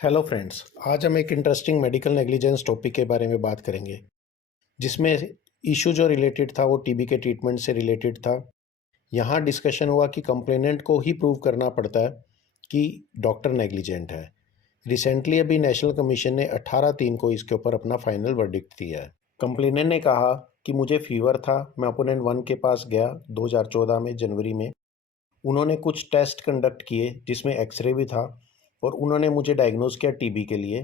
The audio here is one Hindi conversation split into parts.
हेलो फ्रेंड्स, आज हम एक इंटरेस्टिंग मेडिकल नेग्लिजेंस टॉपिक के बारे में बात करेंगे, जिसमें इशू जो रिलेटेड था वो टीबी के ट्रीटमेंट से रिलेटेड था। यहाँ डिस्कशन हुआ कि कंप्लेनेंट को ही प्रूव करना पड़ता है कि डॉक्टर नेग्लिजेंट है। रिसेंटली अभी नेशनल कमीशन ने 18/3 को इसके ऊपर अपना फाइनल वर्डिक्ट दिया है। कंप्लेनेंट ने कहा कि मुझे फीवर था, मैं अपोनेंट 1 के पास गया 2014 में जनवरी में। उन्होंने कुछ टेस्ट कंडक्ट किए जिसमें एक्सरे भी था और उन्होंने मुझे डायग्नोज किया टीबी के लिए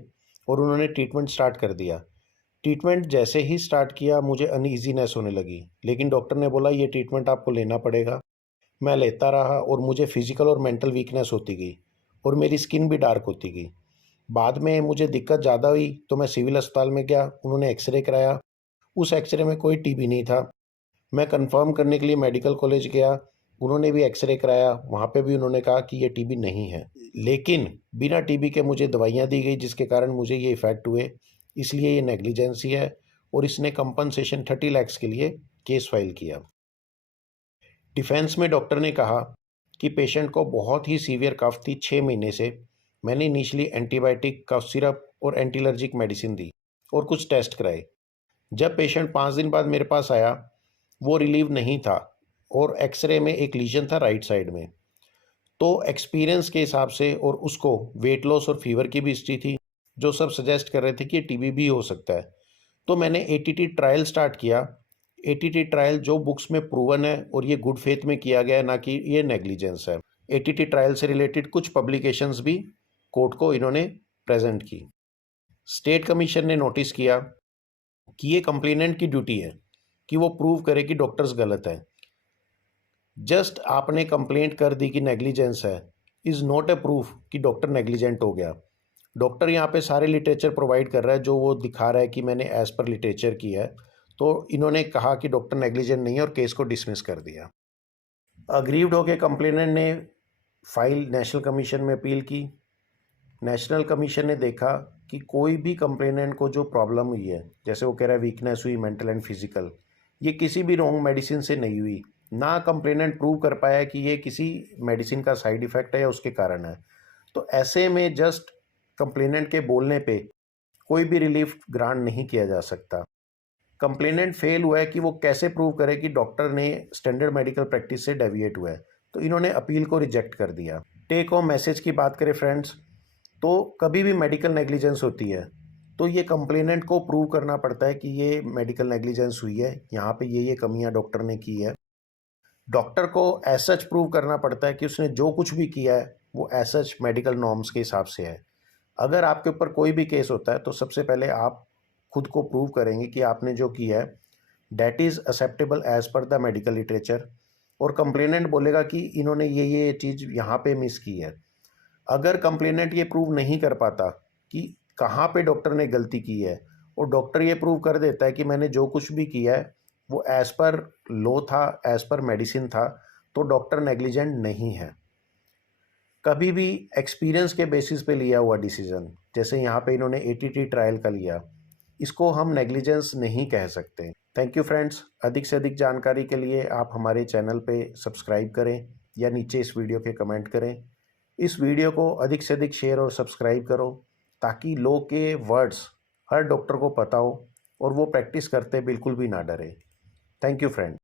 और उन्होंने ट्रीटमेंट स्टार्ट कर दिया। ट्रीटमेंट जैसे ही स्टार्ट किया मुझे अनईजीनेस होने लगी, लेकिन डॉक्टर ने बोला ये ट्रीटमेंट आपको लेना पड़ेगा। मैं लेता रहा और मुझे फिजिकल और मेंटल वीकनेस होती गई और मेरी स्किन भी डार्क होती गई। बाद में मुझे दिक्कत ज़्यादा हुई तो मैं सिविल अस्पताल में गया, उन्होंने एक्सरे कराया। उस एक्सरे में कोई टीबी नहीं था। मैं कंफर्म करने के लिए मेडिकल कॉलेज गया, उन्होंने भी एक्सरे कराया, वहाँ पे भी उन्होंने कहा कि ये टीबी नहीं है। लेकिन बिना टीबी के मुझे दवाइयाँ दी गई जिसके कारण मुझे ये इफ़ेक्ट हुए, इसलिए ये नेग्लिजेंसी है और इसने कंपनसेशन 30 लाख के लिए केस फाइल किया। डिफेंस में डॉक्टर ने कहा कि पेशेंट को बहुत ही सीवियर कफ थी 6 महीने से। मैंने इनिशियली एंटीबायोटिक, कफ सिरप और एंटी एलर्जिक मेडिसिन दी और कुछ टेस्ट कराए। जब पेशेंट 5 दिन बाद मेरे पास आया, वो रिलीव नहीं था और एक्सरे में एक लीजन था राइट साइड में। तो एक्सपीरियंस के हिसाब से और उसको वेट लॉस और फीवर की भी हिस्ट्री थी, जो सब सजेस्ट कर रहे थे कि ये टीबी भी हो सकता है। तो मैंने एटीटी ट्रायल स्टार्ट किया। एटीटी ट्रायल जो बुक्स में प्रूवन है और ये गुड फेथ में किया गया है, ना कि ये नेग्लिजेंस है। एटीटी ट्रायल से रिलेटेड कुछ पब्लिकेशंस भी कोर्ट को इन्होंने प्रेजेंट की। स्टेट कमीशन ने नोटिस किया कि ये कंप्लेनेंट की ड्यूटी है कि वो प्रूव करे कि डॉक्टर्स गलत हैं। जस्ट आपने कंप्लेंट कर दी कि नेग्लिजेंस है इज़ नॉट ए प्रूफ कि डॉक्टर नेग्लिजेंट हो गया। डॉक्टर यहाँ पे सारे लिटरेचर प्रोवाइड कर रहा है जो वो दिखा रहा है कि मैंने एज पर लिटरेचर किया है। तो इन्होंने कहा कि डॉक्टर नेग्लिजेंट नहीं है और केस को डिसमिस कर दिया। अग्रीव्ड होकर कंप्लेनेंट ने फाइल नेशनल कमीशन में अपील की। नेशनल कमीशन ने देखा कि कोई भी कंप्लेनेंट को जो प्रॉब्लम हुई है, जैसे वो कह रहा है वीकनेस हुई मेंटल एंड फिजिकल, ये किसी भी रॉन्ग मेडिसिन से नहीं हुई। ना कंप्लेनेंट प्रूव कर पाया कि ये किसी मेडिसिन का साइड इफेक्ट है या उसके कारण है। तो ऐसे में जस्ट कंप्लेनेंट के बोलने पे कोई भी रिलीफ ग्रांट नहीं किया जा सकता। कंप्लेनेंट फेल हुआ है कि वो कैसे प्रूव करे कि डॉक्टर ने स्टैंडर्ड मेडिकल प्रैक्टिस से डेविएट हुआ है, तो इन्होंने अपील को रिजेक्ट कर दिया। टेक होम मैसेज की बात करें फ्रेंड्स, तो कभी भी मेडिकल नेग्लिजेंस होती है तो ये कंप्लेनेंट को प्रूव करना पड़ता है कि ये मेडिकल नेग्लिजेंस हुई है, यहाँ पे ये कमियां डॉक्टर ने की है। डॉक्टर को एज सच प्रूव करना पड़ता है कि उसने जो कुछ भी किया है वो एज सच मेडिकल नॉर्म्स के हिसाब से है। अगर आपके ऊपर कोई भी केस होता है तो सबसे पहले आप खुद को प्रूव करेंगे कि आपने जो किया है that is acceptable as per the medical literature, और कंप्लेनेंट बोलेगा कि इन्होंने ये चीज़ यहाँ पे मिस की है। अगर कंप्लेनेंट ये प्रूव नहीं कर पाता कि कहाँ पे डॉक्टर ने गलती की है और डॉक्टर ये प्रूव कर देता है कि मैंने जो कुछ भी किया है वो एज़ पर लॉ था, एज़ पर मेडिसिन था, तो डॉक्टर नेग्लिजेंट नहीं है। कभी भी एक्सपीरियंस के बेसिस पे लिया हुआ डिसीजन, जैसे यहाँ पे इन्होंने एटीटी ट्रायल का लिया, इसको हम नेग्लिजेंस नहीं कह सकते। Thank you friends. अधिक से अधिक जानकारी के लिए आप हमारे चैनल पे सब्सक्राइब करें या नीचे इस वीडियो के कमेंट करें। इस वीडियो को अधिक से अधिक शेयर और सब्सक्राइब करो ताकि लॉ के वर्ड्स हर डॉक्टर को पता हो और वो प्रैक्टिस करते बिल्कुल भी ना डरे। Thank you friend.